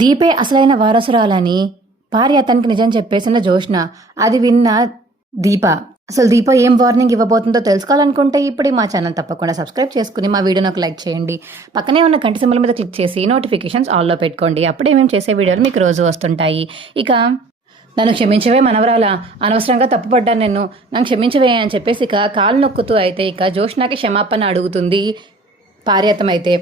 దీపే అసలైన వారసురాలని భార్య అతనికి నిజం చెప్పేసిన జోష్న. అది విన్న దీప అసలు దీప ఏం వార్నింగ్ ఇవ్వబోతుందో తెలుసుకోవాలనుకుంటే ఇప్పుడు మా ఛానల్ తప్పకుండా సబ్స్క్రైబ్ చేసుకుని మా వీడియోని ఒక లైక్ చేయండి. పక్కనే ఉన్న గంట సింబల్ మీద క్లిక్ చేసి నోటిఫికేషన్స్ ఆల్లో పెట్టుకోండి. అప్పుడే మేము చేసే వీడియోలు మీకు రోజు వస్తుంటాయి. ఇక నన్ను క్షమించవే మనవరాలా, అనవసరంగా తప్పుపడ్డాను నేను, నన్ను క్షమించవే అని చెప్పేసి ఇక కాలు నొక్కుతూ అయితే ఇక జోష్నాకి క్షమాపణ అడుగుతుంది పార్యతం అయితే.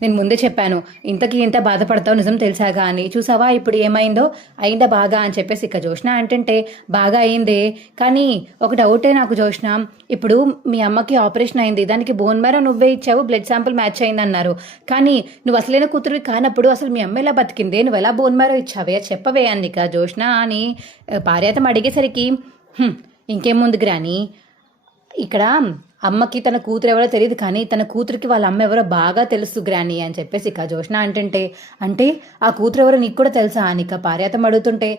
నేను ముందే చెప్పాను, ఇంతకీ ఇంత బాధపడతావు నిజం తెలిసాగా అని. చూసావా ఇప్పుడు ఏమైందో, అయిందా బాగా అని చెప్పేసి ఇక జోష్న అంటుంటే బాగా అయిందే, కానీ ఒక డౌటే నాకు జోష్న, ఇప్పుడు మీ అమ్మకి ఆపరేషన్ అయింది, దానికి బోన్ మ్యారో నువ్వే ఇచ్చావు, బ్లడ్ శాంపుల్ మ్యాచ్ అయింది అన్నారు, కానీ నువ్వు అసలైన కూతురు కానప్పుడు అసలు మీ అమ్మ ఎలా బతికిందే, నువ్వు ఎలా బోన్ మ్యారో ఇచ్చావే చెప్పవే అని ఇక జోష్న అని పార్యతం అడిగేసరికి ఇంకేముంది గ్రాని, ఇక్కడ అమ్మకి తన కూతురు ఎవరో తెలియదు, కానీ తన కూతురికి వాళ్ళ అమ్మ ఎవరో బాగా తెలుసు గ్రాని అని చెప్పేసి ఇక జోష్న అంటుంటే, అంటే ఆ కూతురు ఎవరో నీకు కూడా తెలుసా అని ఇక పార్యతం అడుగుతుంటే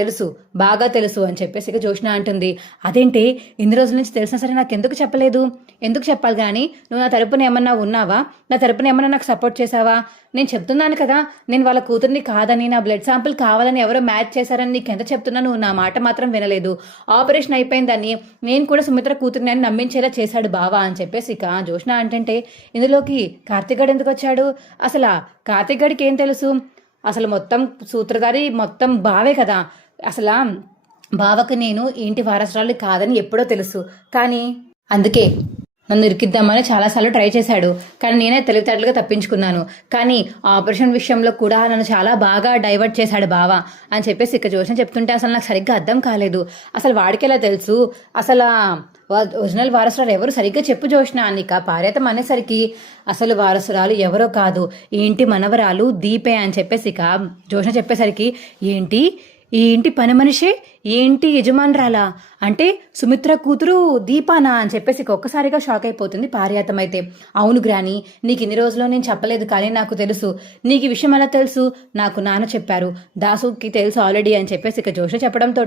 తెలుసు, బాగా తెలుసు అని చెప్పేసి ఇక జోష్న అంటుంది. అదేంటి ఇన్ని రోజుల నుంచి తెలిసినా సరే నాకు ఎందుకు చెప్పలేదు, ఎందుకు చెప్పాలి కానీ, నువ్వు నా తరపున ఏమన్నా ఉన్నావా, నా తరపున ఏమన్నా నాకు సపోర్ట్ చేసావా, నేను చెప్తున్నాను కదా నేను వాళ్ళ కూతుర్ని కాదని, నా బ్లడ్ శాంపుల్ కావాలని ఎవరో మ్యాచ్ చేశారని నీకు ఎంత చెప్తున్నా నువ్వు నా మాట మాత్రం వినలేదు, ఆపరేషన్ అయిపోయిందని నేను కూడా సుమిత్ర కూతుర్ని అని నమ్మించేలా చేశాడు బావా అని చెప్పేసి ఇక జోష్న అంటుంటే, ఇందులోకి కార్తీక్ గడు ఎందుకు వచ్చాడు, అసలు కార్తీక్ గడికి ఏం తెలుసు, అసలు మొత్తం సూత్రధారి మొత్తం బావే కదా, అసలు బావకు నేను ఇంటి వారసురాలు కాదని ఎప్పుడో తెలుసు, కానీ అందుకే నన్ను ఇరికిద్దామని చాలాసార్లు ట్రై చేశాడు, కానీ నేనే తెలివితేటలుగా తప్పించుకున్నాను, కానీ ఆపరేషన్ విషయంలో కూడా నన్ను చాలా బాగా డైవర్ట్ చేశాడు బావా అని చెప్పేసి ఇక జోష్న చెప్తుంటే అసలు నాకు సరిగ్గా అర్థం కాలేదు, అసలు వాడికి ఎలా తెలుసు, అసలు ఒరిజినల్ వారసురాలు ఎవరు సరిగ్గా చెప్పు జోష్న అని ఇక పార్యతం అనేసరికి అసలు వారసురాలు ఎవరో కాదు, ఈ ఇంటి మనవరాలు దీపే అని చెప్పేసి ఇక జోష్న చెప్పేసరికి, ఏంటి ఈ ఇంటి పని మనిషి ఈ ఇంటి యజమానురాలా, అంటే సుమిత్ర కూతురు దీపానా అని చెప్పేసి ఒక్కసారిగా షాక్ అయిపోతుంది పార్యాతం అయితే. అవును గ్రాని, నీకు ఇన్ని రోజుల్లో నేను చెప్పలేదు, కానీ నాకు తెలుసు, నీకు ఈ విషయం ఎలా తెలుసు, నాకు నాన్న చెప్పారు, దాసుకి తెలుసు ఆల్రెడీ అని చెప్పేసి ఇక జోష చెప్పడంతో,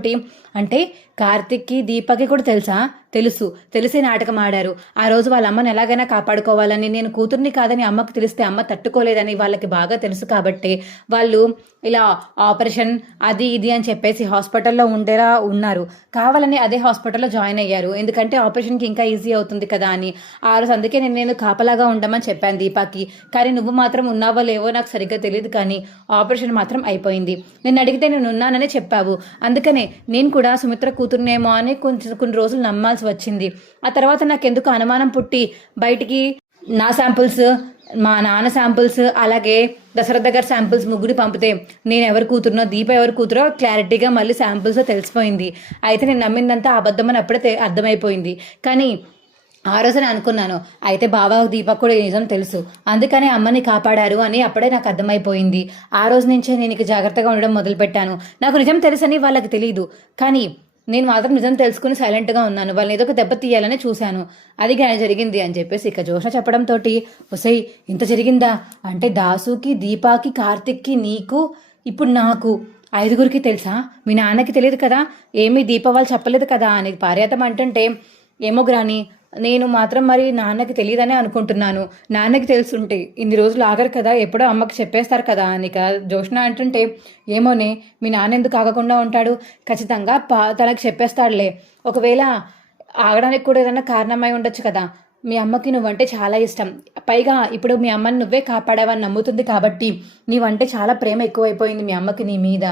అంటే కార్తిక్కి దీపకి కూడా తెలుసా, తెలుసు, తెలిసే నాటకం ఆడారు, ఆ రోజు వాళ్ళ అమ్మని ఎలాగైనా కాపాడుకోవాలని, నేను కూతుర్ని కాదని అమ్మకు తెలిస్తే అమ్మ తట్టుకోలేదని వాళ్ళకి బాగా తెలుసు కాబట్టి వాళ్ళు ఇలా ఆపరేషన్ అది ఇది అని చెప్పేసి హాస్పిటల్లో ఉండేలా ఉన్నారు, కావాలని అదే హాస్పిటల్లో జాయిన్ అయ్యారు, ఎందుకంటే ఆపరేషన్కి ఇంకా ఈజీ అవుతుంది కదా అని. ఆ రోజు అందుకే నేను కాపలాగా ఉండమని చెప్పాను దీపాకి, కానీ నువ్వు మాత్రం ఉన్నావో లేవో నాకు సరిగ్గా తెలియదు, కానీ ఆపరేషన్ మాత్రం అయిపోయింది, నేను అడిగితే నేను ఉన్నాననే చెప్పావు, అందుకనే నేను కూడా సుమిత్ర కూతురునేమో అని కొన్ని రోజులు నమ్మాల్సి వచ్చింది. ఆ తర్వాత నాకెందుకు అనుమానం పుట్టి బయటికి నా శాంపుల్స్, మా నాన్న శాంపుల్స్, అలాగే దశరథ గారి శాంపుల్స్ ముగ్గురు పంపితే నేను ఎవరు కూతురునో దీప ఎవరు కూతురో క్లారిటీగా మళ్ళీ శాంపుల్స్ తెలిసిపోయింది. అయితే నేను నమ్మిందంతా అబద్ధమని అప్పుడే అర్థమైపోయింది, కానీ ఆ రోజునే అనుకున్నాను, అయితే బావా దీపక్ కూడా నిజం తెలుసు, అందుకనే అమ్మని కాపాడారు అని అప్పుడే నాకు అర్థమైపోయింది. ఆ రోజు నుంచే నేను ఇక జాగ్రత్తగా ఉండడం మొదలుపెట్టాను. నాకు నిజం తెలుసని వాళ్ళకి తెలియదు, కానీ నేను మాత్రం నిజం తెలుసుకుని సైలెంట్గా ఉన్నాను, వాళ్ళని ఏదో ఒక దెబ్బ తీయాలని చూశాను, అది కానీ జరిగింది అని చెప్పేసి ఇక జోష్న చెప్పడంతో, ఒసై ఇంత జరిగిందా, అంటే దాసుకి దీపాకి కార్తిక్కి నీకు ఇప్పుడు నాకు ఐదుగురికి తెలుసా, మీ నాన్నకి తెలియదు కదా, ఏమీ దీప వాళ్ళు చెప్పలేదు కదా అని పార్యాతం అంటుంటే, ఏమో గ్రాని నేను మాత్రం మరి నాన్నకి తెలియదనే అనుకుంటున్నాను, నాన్నకి తెలుసుంటే ఇన్ని రోజులు ఆగరు కదా, ఎప్పుడో అమ్మకి చెప్పేస్తారు కదా అని జోష్న అంటుంటే, ఏమోనే మీ నాన్న ఎందుకు ఆగకుండా ఉంటాడు, ఖచ్చితంగా తనకి చెప్పేస్తాడులే, ఒకవేళ ఆగడానికి కూడా ఏదైనా కారణమై ఉండొచ్చు కదా, మీ అమ్మకి నువ్వంటే చాలా ఇష్టం, పైగా ఇప్పుడు మీ అమ్మని నువ్వే కాపాడావని నమ్ముతుంది కాబట్టి నీవంటే చాలా ప్రేమ ఎక్కువైపోయింది మీ అమ్మకి నీ మీద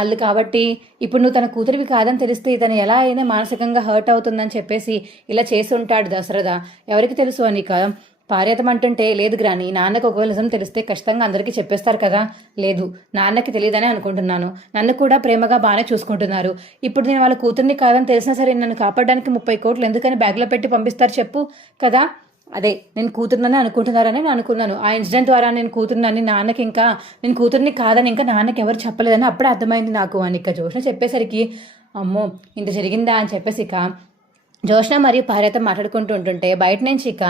అల్లు, కాబట్టి ఇప్పుడు నువ్వు తన కూతురివి కాదని తెలిస్తే తను ఎలా అయినా మానసికంగా హర్ట్ అవుతుందని చెప్పేసి ఇలా చేసి ఉంటాడు దశరథ, ఎవరికి తెలుసు అని పార్యతం అంటుంటే, లేదు గ్రాని నాన్నకు ఒకవేళ నిజం తెలిస్తే ఖచ్చితంగా అందరికీ చెప్పేస్తారు కదా, లేదు నాన్నకి తెలియదని అనుకుంటున్నాను, నన్ను కూడా ప్రేమగా బాగానే చూసుకుంటున్నారు, ఇప్పుడు నేను వాళ్ళ కూతుర్ని కాదని తెలిసినా సరే నన్ను కాపాడడానికి 30 కోట్లు ఎందుకని బ్యాగ్లో పెట్టి పంపిస్తారు చెప్పు కదా, అదే నేను కూతురునని అనుకుంటున్నారని నేను అనుకున్నాను, ఆ ఇన్సిడెంట్ ద్వారా నేను కూతురునని నాన్నకి ఇంకా నేను కూతుర్ని కాదని ఇంకా నాన్నకి ఎవరు చెప్పలేదని అప్పుడే అర్థమైంది నాకు అని ఇక జోష్న చెప్పేసరికి, అమ్మో ఇంత జరిగిందా అని చెప్పేసి ఇక జోష్న మరియు పార్యతం మాట్లాడుకుంటూ ఉంటుంటే బయట నుంచి ఇక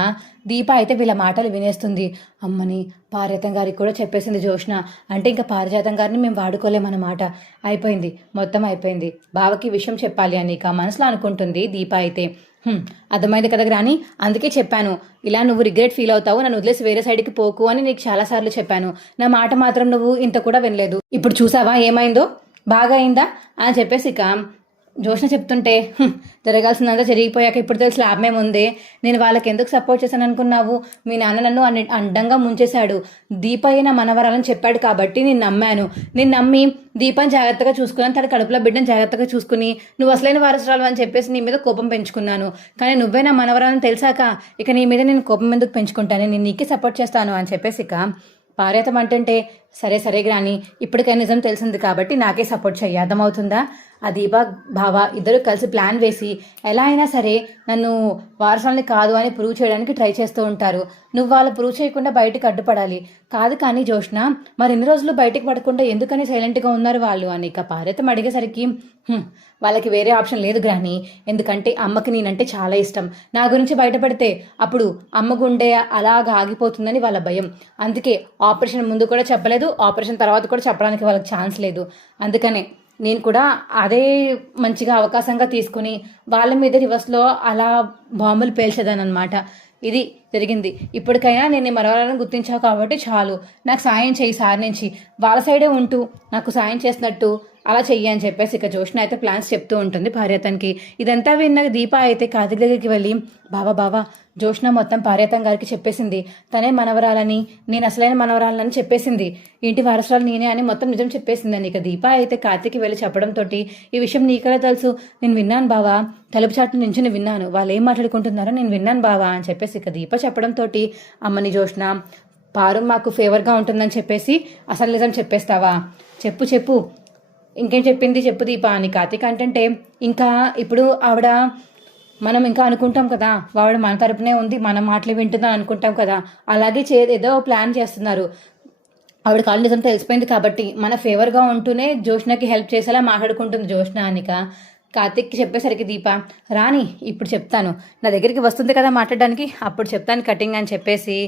దీప అయితే వీళ్ళ మాటలు వినేస్తుంది. అమ్మని పార్యతం గారికి కూడా చెప్పేసింది జోష్న, అంటే ఇంకా పారిజాతం గారిని మేము వాడుకోలేమన్నమాట, అయిపోయింది మొత్తం అయిపోయింది, బావకి విషయం చెప్పాలి అని ఇక మనసులో అనుకుంటుంది దీప అయితే. "హ్మ్, అర్థమైంది కదా గ్రాని, అందుకే చెప్పాను, ఇలా నువ్వు రిగ్రెట్ ఫీల్ అవుతావు, నన్ను వదిలేసి వేరే సైడ్కి పోకు అని నీకు చాలాసార్లు చెప్పాను. నా మాట మాత్రం నువ్వు ఇంత కూడా వినలేదు. ఇప్పుడు చూసావా ఏమైందో, బాగా అయిందా" అని చెప్పేసి ఇక జోష్న చెప్తుంటే, జరగాల్సిందంతా జరిగిపోయాక ఇప్పుడు తెలిసి లాభమేముంది, నేను వాళ్ళకి ఎందుకు సపోర్ట్ చేశాను అనుకున్నావు, మీ నాన్న నన్ను అండంగా ముంచేశాడు, దీపయ్య నా మనవరాలని చెప్పాడు కాబట్టి నేను నమ్మాను, నేను నమ్మి దీపని జాగ్రత్తగా చూసుకున్నాను, తన కడుపులో బిడ్డను జాగ్రత్తగా చూసుకుని నువ్వు అసలైన వారసురాలు అని చెప్పేసి నీ మీద కోపం పెంచుకున్నాను. కానీ నువ్వే నా మనవరాలని తెలిసాక ఇక నీ మీద నేను కోపం ఎందుకు పెంచుకుంటాను, నేను నీకే సపోర్ట్ చేస్తాను అని చెప్పేసి ఇక పార్వతం అంటుంటే, సరే సరే గ్రాని, ఇప్పటికైనా నిజం తెలిసింది కాబట్టి నాకే సపోర్ట్ చెయ్యి, అర్థమవుతుందా. ఆ దీప బావ ఇద్దరు కలిసి ప్లాన్ వేసి ఎలా అయినా సరే నన్ను వారసుల్ని కాదు అని ప్రూవ్ చేయడానికి ట్రై చేస్తూ ఉంటారు. నువ్వు వాళ్ళు ప్రూవ్ చేయకుండా బయటకు అడ్డుపడాలి. కాదు కానీ జోష్న, మరి ఇన్ని రోజులు బయటకు పడకుండా ఎందుకని సైలెంట్గా ఉన్నారు వాళ్ళు అని ఇక పార్వతం అడిగేసరికి, వాళ్ళకి వేరే ఆప్షన్ లేదు గ్రాని, ఎందుకంటే అమ్మకి నేనంటే చాలా ఇష్టం, నా గురించి బయటపడితే అప్పుడు అమ్మ గుండె అలాగా ఆగిపోతుందని వాళ్ళ భయం. అందుకే ఆపరేషన్ ముందు కూడా చెప్పలేదు, ఆపరేషన్ తర్వాత కూడా చెప్పడానికి వాళ్ళకి ఛాన్స్ లేదు. అందుకనే నేను కూడా అదే మంచిగా అవకాశంగా తీసుకుని వాళ్ళ మీద రివర్స్లో అలా బాంబులు పేల్చేదానమాట. ఇది జరిగింది. ఇప్పటికైనా నేను మనవరాలను గుర్తించావు కాబట్టి చాలు, నాకు సాయం చేయి, సార్ నుంచి వాళ్ళ సైడే ఉంటూ నాకు సాయం చేసినట్టు అలా చెయ్యి అని చెప్పేసి ఇక జోష్న అయితే ప్లాన్స్ చెప్తూ ఉంటుంది పార్వతానికి. ఇదంతా విన్న దీప అయితే కార్తిక్ దగ్గరికి వెళ్ళి, బావా జోష్న మొత్తం పార్వతం గారికి చెప్పేసింది, తనే మనవరాలని, నేను అసలైన మనవరాలని చెప్పేసింది, ఇంటి వారసురాలు నేనే అని మొత్తం నిజం చెప్పేసిందని ఇక దీప అయితే కార్తిక్కి వెళ్ళి చెప్పడంతో, ఈ విషయం నీకెలా తెలుసు, నేను విన్నాను బావా, తలుపు చాటు నుంచి నేను విన్నాను, వాళ్ళు ఏం మాట్లాడుకుంటున్నారో నేను విన్నాను బావా అని చెప్పేసి ఇక దీప చెప్పడంతో, అమ్మని జోష్న, పారు మాకు ఫేవర్గా ఉంటుందని చెప్పేసి అసలు నిజం చెప్పేస్తావా, చెప్పు ఇంకేం చెప్పింది చెప్పు దీప అని కార్తిక్ అంటే, ఇంకా ఇప్పుడు ఆవిడ మనం ఇంకా అనుకుంటాం కదా, ఆవిడ మన తరపునే ఉంది, మన మాటలు వింటుందని అనుకుంటాం కదా, అలాగే ఏదో ప్లాన్ చేస్తున్నారు, ఆవిడ కాళ్ళు నిజం తెలిసిపోయింది కాబట్టి మన ఫేవర్గా ఉంటూనే జోష్నకి హెల్ప్ చేసేలా మాట్లాడుకుంటుంది జోష్న అనిక కార్తిక్కి చెప్పేసరికి దీప, రాని ఇప్పుడు చెప్తాను, నా దగ్గరికి వస్తుంది కదా మాట్లాడడానికి, అప్పుడు చెప్తాను కటింగ్ అని చెప్పేసి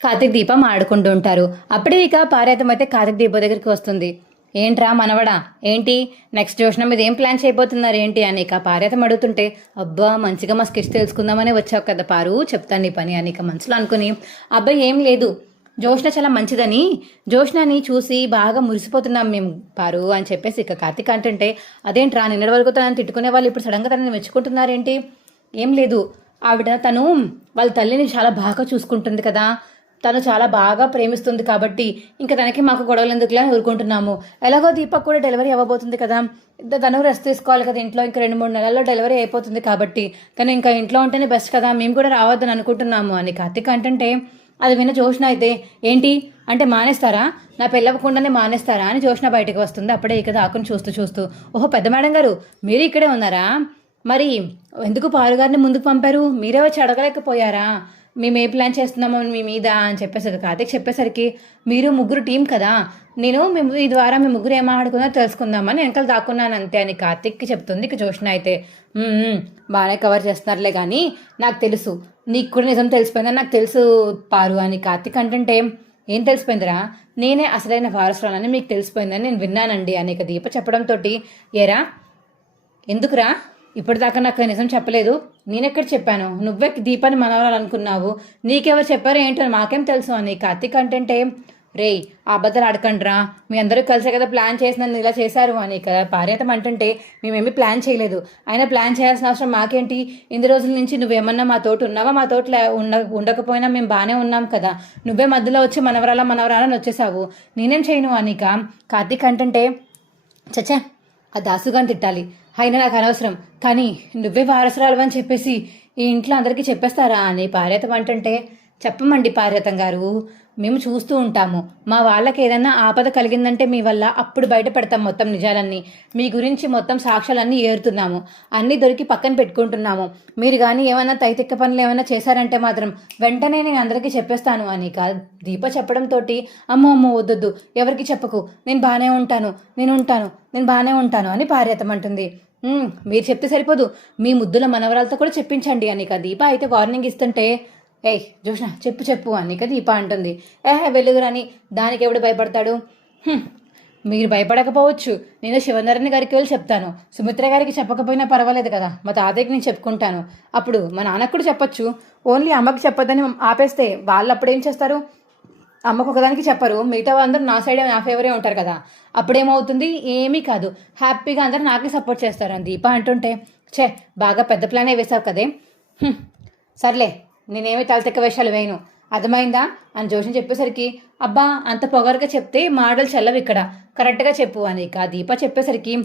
కార్తిక్ దీప మాట్లాడుకుంటూ ఉంటారు. అప్పుడే ఇక పార్వతం అయితే కార్తిక్ దీప దగ్గరికి వస్తుంది. ఏంట్రా మనవడా, ఏంటి నెక్స్ట్ జోష్న మీద ఏం ప్లాన్ చేయబోతున్నారు ఏంటి అని ఇక పార్వతం అడుగుతుంటే, అబ్బా మంచిగా మా స్కెచ్ తెలుసుకుందామని వచ్చావు కదా పారు, చెప్తాను నీ పని అని ఇక మనసులో అనుకుని, అబ్బాయి ఏం లేదు, జోష్న చాలా మంచిదని జోష్నని చూసి బాగా మురిసిపోతున్నాం మేము పారు అని చెప్పేసి ఇక కార్తిక్ అంటే, అదేంట్రా నిన్నటి వరకు తనని తిట్టుకునే వాళ్ళు ఇప్పుడు సడన్గా తనని మెచ్చుకుంటున్నారేంటి, ఏం లేదు తను వాళ్ళ తల్లిని చాలా బాగా చూసుకుంటుంది కదా, తను చాలా బాగా ప్రేమిస్తుంది కాబట్టి ఇంకా తనకి మాకు గొడవలు ఎందుకులే అని ఊరుకుంటున్నాము, ఎలాగో దీపక్ కూడా డెలివరీ అవ్వబోతుంది కదా, తను రెస్ట్ తీసుకోవాలి కదా ఇంట్లో, ఇంకా 2-3 నెలల్లో డెలివరీ అయిపోతుంది కాబట్టి తను ఇంకా ఇంట్లో ఉంటేనే బెస్ట్ కదా, మేము కూడా రావద్దని అనుకుంటున్నాము అని కార్తిక్ అంటే, అది విన్న జోష్న అయితే, ఏంటి అంటే మానేస్తారా, నా పెళ్ళవకుండానే మానేస్తారా అని జోష్న బయటకు వస్తుంది. అప్పుడే ఇక దాకుని చూస్తూ, ఓహో పెద్ద మేడం గారు మీరు ఇక్కడే ఉన్నారా, మరి ఎందుకు పారుగారిని ముందుకు పంపారు, మీరే వచ్చి అడగలేకపోయారా, మేము ఏ ప్లాన్ చేస్తున్నామో మీ మీద అని చెప్పేసరికి కార్తిక్ చెప్పేసరికి, మీరు ముగ్గురు టీం కదా, మేము ఈ ద్వారా మీ ముగ్గురు ఏం ఆడుకుందో తెలుసుకుందామని వెనకాల దాక్కున్నాను అంతే అని కార్తిక్కి చెప్తుంది. ఇక జోష్న అయితే, బాగానే కవర్ చేస్తున్నారులే కానీ నాకు తెలుసు, నీకు కూడా నిజం తెలిసిపోయిందని నాకు తెలుసు పారు అని కార్తిక్ అంటే, ఏం తెలిసిపోయిందిరా, నేనే అసలైన వారసురాలని మీకు తెలిసిపోయిందని నేను విన్నానండి అని ఇక దీప చెప్పడంతో, ఏరా ఎందుకురా ఇప్పటిదాకా నాకు నిజం చెప్పలేదు, నేనెక్కడ చెప్పాను, నువ్వే దీపాన్ని మనవరాలనుకున్నావు, నీకెవరు చెప్పారు ఏంటో మాకేం తెలుసు అని కార్తిక్ అంటే, రేయ్ అబద్ధాలు ఆడకండ్రా, మీ అందరూ కలిసే కదా ప్లాన్ చేసి నన్ను ఇలా చేశారు అని కదా పార్వతం అంటే, మేమేమీ ప్లాన్ చేయలేదు, అయినా ప్లాన్ చేయాల్సిన అవసరం మాకేంటి, ఇన్ని రోజుల నుంచి నువ్వేమన్నా మా తోట ఉన్నావా, మా తోట ఉండకపోయినా మేము బాగానే ఉన్నాం కదా, నువ్వే మధ్యలో వచ్చి మనవరాలని వచ్చేసావు, నేనేం చేయను అని కార్తిక్ అంటే, చచ్చా ఆ దాసుగాని తిట్టాలి, అయినా నాకు అనవసరం, కానీ నువ్వే వారసురాలు అని చెప్పేసి ఈ ఇంట్లో అందరికీ చెప్పేస్తారా అని పార్వతం అంటే, చెప్పమండి పార్వతం గారు, మేము చూస్తూ ఉంటాము, మా వాళ్ళకి ఏదన్నా ఆపద కలిగిందంటే మీ వల్ల అప్పుడు బయట పెడతాం మొత్తం నిజాలన్నీ, మీ గురించి మొత్తం సాక్ష్యాలన్నీ ఏరుతున్నాము, అన్నీ దొరికి పక్కన పెట్టుకుంటున్నాము, మీరు కానీ ఏమైనా తైతిక్క పనులు ఏమైనా చేశారంటే మాత్రం వెంటనే నేను అందరికీ చెప్పేస్తాను అని దీప చెప్పడంతో, అమ్మో వద్దొద్దు ఎవరికి చెప్పకు, నేను బాగానే ఉంటాను, నేను బాగానే ఉంటాను అని పార్వతం అంటుంది. మీరు చెప్తే సరిపోదు, మీ ముద్దుల మనవరాలతో కూడా చెప్పించండి అని దీప అయితే వార్నింగ్ ఇస్తుంటే, ఏయ్ జోష్న చెప్పు అని దీప అంటుంది. వెలుగురని దానికి ఎవడు భయపడతాడు, మీరు భయపడకపోవచ్చు, నేను శివనారాయణ గారికి వెళ్ళి చెప్తాను. సుమిత్ర గారికి చెప్పకపోయినా పర్వాలేదు కదా, మా తాతయ్యకి నేను చెప్పుకుంటాను. అప్పుడు మా నాన్నకు కూడా చెప్పొచ్చు. ఓన్లీ అమ్మకి చెప్పొద్దని ఆపేస్తే వాళ్ళు అప్పుడేం చేస్తారు? అమ్మకు ఒకదానికి చెప్పరు, మిగతా వాళ్ళందరూ నా సైడే నా ఫేవరే ఉంటారు కదా. అప్పుడేమవుతుంది? ఏమీ కాదు, హ్యాపీగా అందరూ నాకే సపోర్ట్ చేస్తారు అని దీప అంటుంటే, బాగా పెద్ద ప్లానే వేసావు కదే. సర్లే, నేనేమి తలతెక్క వేషాలు వేయను, అర్థమైందా అని జోషి చెప్పేసరికి, అబ్బా అంత పొగరుగా చెప్తే మాటలు చల్లవు ఇక్కడ, కరెక్ట్గా చెప్పు అని ఇక దీప చెప్పేసరికి,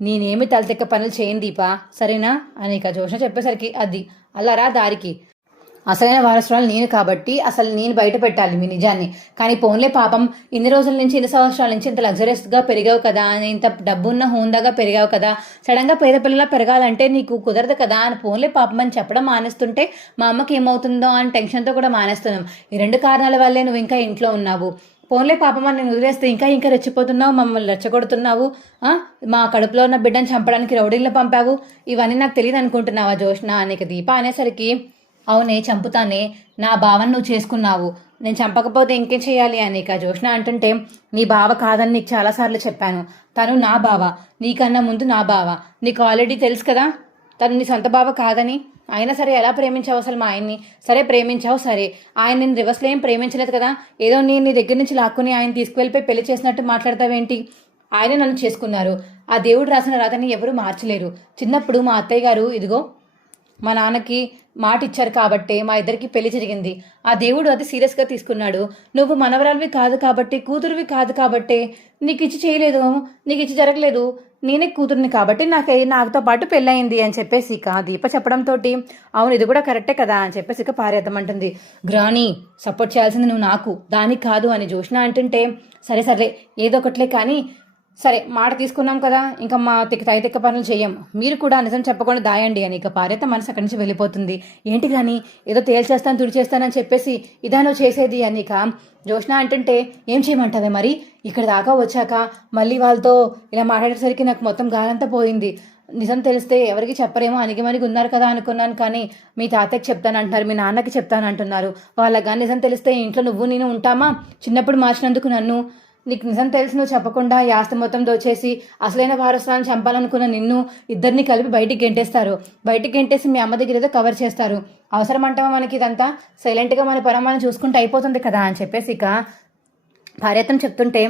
నేనేమి తలతెక్క పనులు చేయను దీప, సరేనా అని ఇక జోషి చెప్పేసరికి, అది అల్లరా దారికి, అసలైన వారసురాలు నేను కాబట్టి అసలు నేను బయట పెట్టాలి మీ నిజాన్ని. కానీ పోన్లే పాపం, ఇన్ని రోజుల నుంచి, ఇన్ని సంవత్సరాల నుంచి ఇంత లగ్జరియస్గా పెరిగావు కదా, ఇంత డబ్బున్న హోందాగా పెరిగావు కదా, సడన్గా పేద పిల్లలా పెరగాలంటే నీకు కుదరదు కదా అని పోన్లే పాపం అని చెప్పడం మానేస్తుంటే మా అమ్మకి ఏమవుతుందో అని టెన్షన్తో కూడా మానేస్తున్నాం. ఈ 2 కారణాల వల్లే నువ్వు ఇంకా ఇంట్లో ఉన్నావు. పోన్లే పాపం అని నేను వదిలేస్తే ఇంకా రెచ్చిపోతున్నావు, మమ్మల్ని రెచ్చగొడుతున్నావు, మా కడుపులో ఉన్న బిడ్డను చంపడానికి రౌడీలను పంపావు. ఇవన్నీ నాకు తెలియదు అనుకుంటున్నావా జోష్న అని దీప అనేసరికి, అవునే చంపుతానే, నా బావని నువ్వు చేసుకున్నావు, నేను చంపకపోతే ఇంకేం చేయాలి అని ఇక జోష్న అంటుంటే, నీ బావ కాదని నీకు చాలాసార్లు చెప్పాను, తను నా బావ, నీకన్నా ముందు నా బావ, నీకు ఆల్రెడీ తెలుసు కదా తను నీ సొంత బావ కాదని. అయినా సరే ఎలా ప్రేమించావు అసలు మా ఆయన్ని? సరే ప్రేమించావు, సరే ఆయన నేను రివర్స్లో ఏం ప్రేమించలేదు కదా, ఏదో నేను నీ దగ్గర నుంచి లాక్కుని ఆయన తీసుకువెళ్ళిపోయి పెళ్లి చేసినట్టు మాట్లాడతావేంటి? ఆయన నన్ను చేసుకున్నారు, ఆ దేవుడు రాసిన రాతని ఎవరు మార్చలేరు. చిన్నప్పుడు మా అత్తయ్య గారు ఇదిగో మా నాన్నకి మాట ఇచ్చారు కాబట్టే మా ఇద్దరికి పెళ్లి జరిగింది. ఆ దేవుడు అది సీరియస్గా తీసుకున్నాడు. నువ్వు మనవరాలివి కాదు కాబట్టి, కూతురువి కాదు కాబట్టే నీకు ఇచ్చి చేయలేదు, నీకు ఇచ్చి జరగలేదు, నేనే కూతురుని కాబట్టి నాతో పాటు పెళ్ళయింది అని చెప్పేసి ఇక దీప చెప్పడంతో, అవును ఇది కూడా కరెక్టే కదా అని చెప్పేసి ఇక పారేద్దామంటుంది. గ్రాని సపోర్ట్ చేయాల్సింది నువ్వు నాకు, దానికి కాదు అని జోష్న అంటుంటే, సరే ఏదో ఒకట్లే కానీ, సరే మాట తీసుకున్నాం కదా, ఇంకా మా తైతిక్క పనులు చెయ్యం, మీరు కూడా నిజం చెప్పకుండా దాయండి అని ఇక పారేత మనసు అక్కడి నుంచి వెళ్ళిపోతుంది. ఏంటి కానీ ఏదో తేల్చేస్తాను తుడిచేస్తానని చెప్పేసి ఇదా నువ్వు చేసేది అని ఇక జోష్న అంటుంటే, ఏం చేయమంటావే మరి, ఇక్కడ దాకా వచ్చాక మళ్ళీ వాళ్ళతో ఇలా మాట్లాడేసరికి నాకు మొత్తం గాలంతా పోయింది. నిజం తెలిస్తే ఎవరికి చెప్పరేమో అనిగిమనిగి ఉన్నారు కదా అనుకున్నాను, కానీ మీ తాతకి చెప్తానంటున్నారు, మీ నాన్నకి చెప్తానంటున్నారు, వాళ్ళకి కానీ నిజం తెలిస్తే ఇంట్లో నువ్వు నేను ఉంటామా? చిన్నప్పుడు మార్చినందుకు నన్ను, నీకు నిజం తెలిసి నువ్వు చెప్పకుండా ఈ ఆస్తి మొత్తం దోచేసి అసలైన వారసులను చంపాలనుకున్న నిన్ను ఇద్దరిని కలిపి బయటికి గెంటేసి మీ అమ్మ దగ్గర ఏదో కవర్ చేస్తారు. అవసరం అంటావా మనకి ఇదంతా? సైలెంట్గా మన పరమాన్ని చూసుకుంటే అయిపోతుంది కదా అని చెప్పేసి ఇక భార్యతం చెప్తుంటే,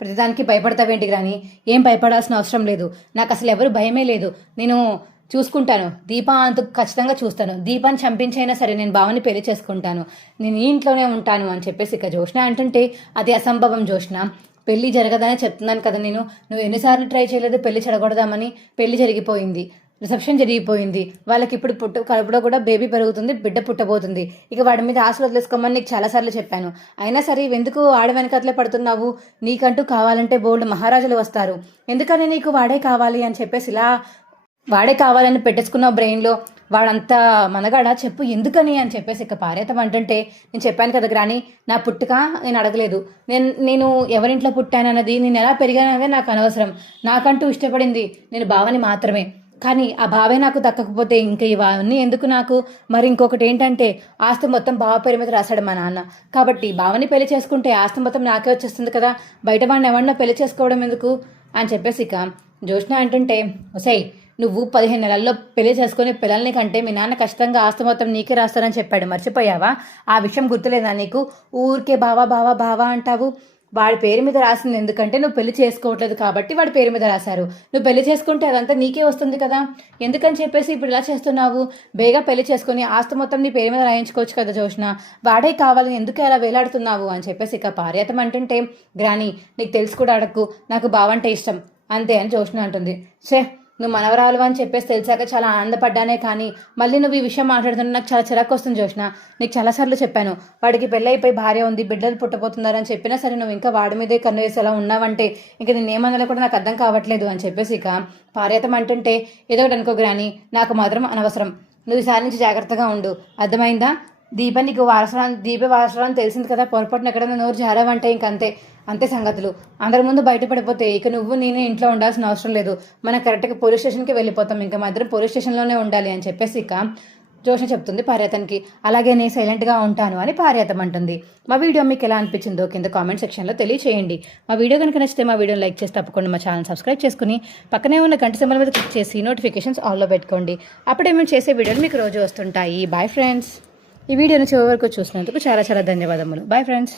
ప్రతిదానికి భయపడతావేంటి కానీ, ఏం భయపడాల్సిన అవసరం లేదు, నాకు అసలు ఎవరు భయమే లేదు, నేను చూసుకుంటాను, దీప అంత ఖచ్చితంగా చూస్తాను, దీపాన్ని చంపించైనా సరే నేను బావని పెళ్లి చేసుకుంటాను, నేను ఈ ఇంట్లోనే ఉంటాను అని చెప్పేసి ఇక జోష్న అంటుంటే, అది అసంభవం జోష్న, పెళ్లి జరగదని చెప్తున్నాను కదా నేను, నువ్వు ఎన్నిసార్లు ట్రై చేయలేదు పెళ్లి చెడగొడదామని, పెళ్లి జరిగిపోయింది, రిసెప్షన్ జరిగిపోయింది, వాళ్ళకి ఇప్పుడు కడుపులో కూడా బేబీ పెరుగుతుంది, బిడ్డ పుట్టబోతుంది, ఇక వాడి మీద ఆశలు వదిలేసుకోమని నీకు చాలాసార్లు చెప్పాను, అయినా సరే ఎందుకు ఆడ వెనకట్లే పడుతున్నావు, నీకంటూ కావాలంటే బోల్డ్ మహారాజులు వస్తారు, ఎందుకని నీకు వాడే కావాలి అని చెప్పేసి ఇలా వాడే కావాలని పెట్టేసుకున్నావు బ్రెయిన్లో, వాడంతా మనగాడా చెప్పు ఎందుకని అని చెప్పేసి ఇక పారేతం అంటుంటే, నేను చెప్పాను కదా గ్రాని, నా పుట్టుక నేను అడగలేదు, నేను ఎవరింట్లో పుట్టానన్నది, నేను ఎలా పెరిగాననేది నాకు అనవసరం, నాకంటూ ఇష్టపడింది నేను బావని మాత్రమే, కానీ ఆ బావే నాకు దక్కకపోతే ఇంకా ఇవన్నీ ఎందుకు నాకు? మరి ఇంకొకటి ఏంటంటే, ఆస్తి మొత్తం బావ పేరు మీద రాశాడు మా నాన్న, కాబట్టి బావని పెళ్లి చేసుకుంటే ఆస్తి మొత్తం నాకే వచ్చేస్తుంది కదా, బయట వాడిని ఎవరినో పెళ్లి చేసుకోవడం ఎందుకు అని చెప్పేసి ఇక జోష్న అంటుంటే, ఒసేయ్ నువ్వు 15 నెలల్లో పెళ్లి చేసుకుని పిల్లల్ని కంటే మీ నాన్న ఖచ్చితంగా ఆస్తి మొత్తం నీకే రాస్తారని చెప్పాడు, మర్చిపోయావా? ఆ విషయం గుర్తులేదా నీకు? ఊరికే బావా అంటావు. వాడి పేరు మీద రాసింది ఎందుకంటే నువ్వు పెళ్లి చేసుకోవట్లేదు కాబట్టి వాడి పేరు మీద రాశారు, నువ్వు పెళ్లి చేసుకుంటే అదంతా నీకే వస్తుంది కదా, ఎందుకని చెప్పేసి ఇప్పుడు ఇలా చేస్తున్నావు? బేగా పెళ్లి చేసుకుని ఆస్తి మొత్తం నీ పేరు మీద రాయించుకోవచ్చు కదా జోష్న, వాడే కావాలని ఎందుకు అలా వేలాడుతున్నావు అని చెప్పేసి ఇక పార్యతం అంటుంటే, గ్రాని నీకు తెలుసు కూడా అడగకు, నాకు బావంటే ఇష్టం అంతే అని జోష్న అంటుంది. నువ్వు మనవరాలు అని చెప్పేసి తెలిసాక చాలా ఆనందపడ్డానే, కానీ మళ్ళీ నువ్వు ఈ విషయం మాట్లాడుతున్నా నాకు చాలా చిరాకు వస్తుంది జోష్న, నీకు చాలాసార్లు చెప్పాను, వాడికి పెళ్ళైపోయి భార్య ఉంది, బిడ్డలు పుట్టబోతున్నారని చెప్పినా సరే నువ్వు ఇంకా వాడి మీదే కన్ను వేసి ఎలా ఉన్నావంటే ఇంక నేను ఏమన్నా కూడా నాకు అర్థం కావట్లేదు అని చెప్పేసి ఇక పార్యతం అంటుంటే, ఏదో ఒకటి అనుకో గ్రాని, నాకు మాత్రం అనవసరం, నువ్వు ఈసారి నుంచి జాగ్రత్తగా ఉండు, అర్థమైందా? దీప నీకు వారసురాలని తెలిసింది కదా, పొరపాటున ఎక్కడైనా నోరు జారావంటే అంతే సంగతులు, అందరి ముందు బయటపడిపోతే ఇక నువ్వు నేను ఇంట్లో ఉండాల్సిన అవసరం లేదు, మనం కరెక్ట్గా పోలీస్ స్టేషన్కి వెళ్ళిపోతాం, ఇంకా మా ఇద్దరం పోలీస్ స్టేషన్లోనే ఉండాలి అని చెప్పేసి ఇక జోష్న చెప్తుంది పార్యతన్కి. అలాగే నేను సైలెంట్గా ఉంటాను అని పార్యతం అంటుంది. మా వీడియో మీకు ఎలా అనిపించిందో కింద కామెంట్ సెక్షన్లో తెలియచేయండి. మా వీడియో కనుక నచ్చితే మా వీడియోని లైక్ చేసి తప్పకుండా మా ఛానల్ సబ్స్క్రైబ్ చేసుకుని పక్కనే ఉన్న గంట సింబల్ మీద క్లిక్ చేసి నోటిఫికేషన్స్ ఆల్లో పెట్టుకోండి. అప్పుడే మేము చేసే వీడియోలు మీకు రోజు వస్తుంటాయి. Bye friends. ఈ వీడియోని చివరి వరకు చూసినందుకు చాలా చాలా ధన్యవాదములు. Bye friends.